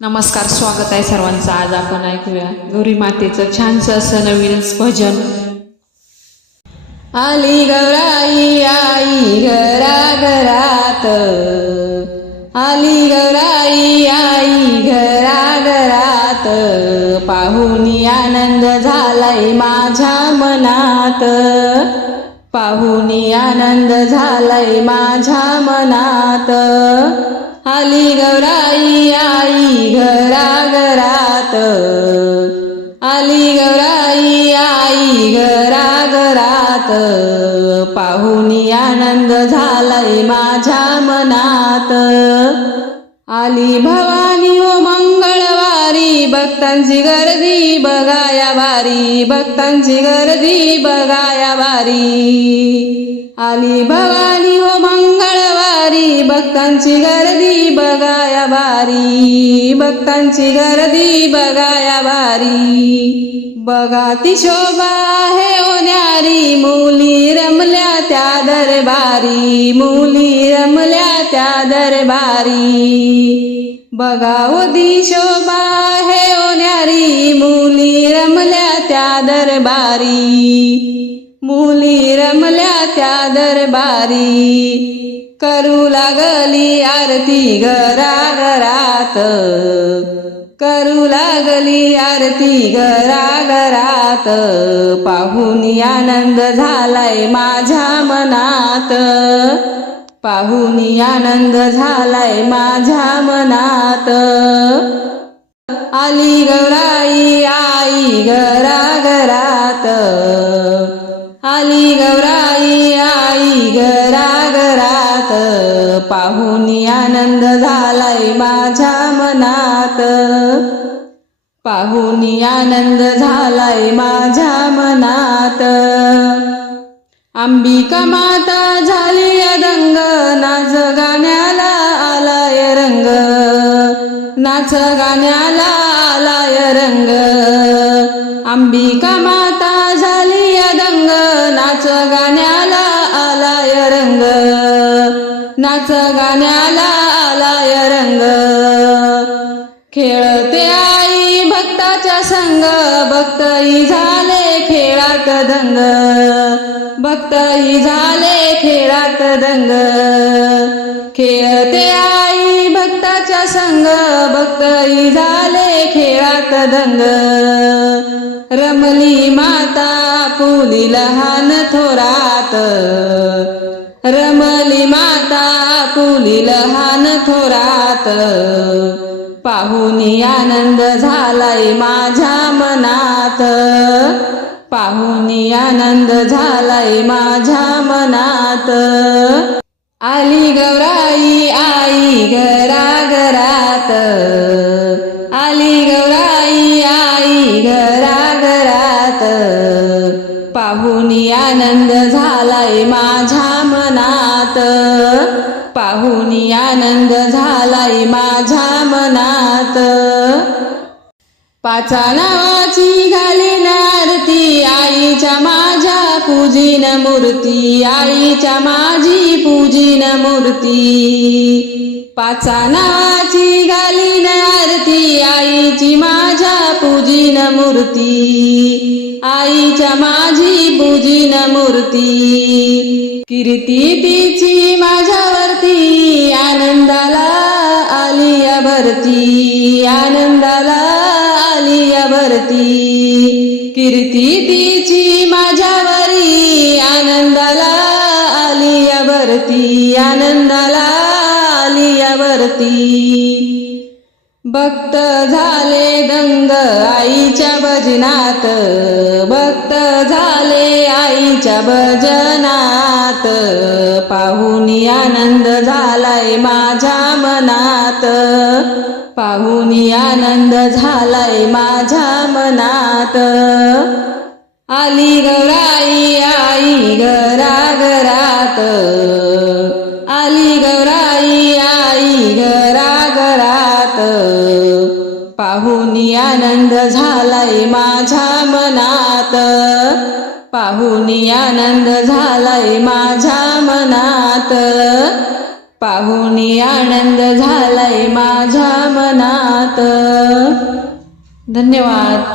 नमस्कार स्वागत आहे सर्वांचं. आज आपण ऐकूया गौरी मातेचं छानसं असं नवीन भजन. आली गौराई आई घरा घरात आली गौराई आई घरा घरात पाहुनी आनंद झालाय माझ्या मनात. पाहुनी आनंद झालाय माझ्या मनात. आली गौराई आई घरा घरात आली गौराई आई घरा घरात पाहुनी आनंद झालाय माझ्या मनात. आली भवानी हो मंगळवारी. भक्तांची गर्दी बघाया वारी. भक्तांची गर्दी बघाया वारी. आली भवानी हो मंगळ मंगळवारी भक्तांची गर्दी बघाया वारी भक्तांची गर्दी बघाया वारी बघा ती शोभा आहे ओन्यारी न्यारी मुली रमल्या त्या दरबारी. मुली रमल्या त्या दरबारी. बघा ओ दी शोभा आहे ओ न्यारी मुली रमल्या त्या दरबारी. मुली रमल्या त्या दरबारी. करू लागली आरती घरा घरात करू लागली आरती घरा घरात पाहुनी आनंद झालाय माझ्या मनात. पाहुनी आनंद झालाय माझ्या मनात. आली गौराई आई घरा माझ्या मनात. पाहून आनंद झालाय माझ्या मनात. अंबिका माता झाली दंग नाच गाण्याला आलाय रंग. नाच गाण्याला आलाय रंग. अंबिका माता झाली दंग नाच गाण्याला आलाय रंग. नाच गाण्याला आलाय रंग. खेळते आई भक्ताच्या संग. भक्तही झाले खेळात दंग. भक्तही झाले खेळात दंग. खेळते आई भक्ताच्या संग. भक्तही झाले खेळात दंग. रमली माता पुली लहान थोरात. रमली माता पुली लहान थोरात. पाहुनी आनंद झालाय माझ्या मनात. पाहुनी आनंद झालाय माझ्या मनात. आली गौराई आई घरा घरात आली गौराई आई घरा घरात पाहुनी आनंद झालाय माझ्या मनात. पाहुनी आनंद झालाय माझ्या मनात. पाचा नावाची घालीन आरती आईच्या माझ्या पूजिन मूर्ती आईच्या माझी पूजिन मूर्ती. पाचा नावाची घालीन आरती आईची माझ्या पूजिन मूर्ती आईच्या माझी पूजिन मूर्ती कीर्ती तिची माझ्यावरती आनंदाला आलिया भरती आनंदाला आलिया भरती कीर्ती तिची माझ्यावरी आनंदाला आलिया भरती आनंदाला आलिया भरती भक्त झाले दंग आईच्या भजनात. भक्त झाले आईच्या भजनात. पाहुनी आनंद झालाय माझ्या मनात. पाहुनी आनंद झालाय माझ्या मनात. आली गराई आई गरा पाहुनी आनंद झालाय माझ्या मनात. पाहुनी आनंद झालाय माझ्या मनात. पाहुनी आनंद झालाय माझ्या मनात. धन्यवाद.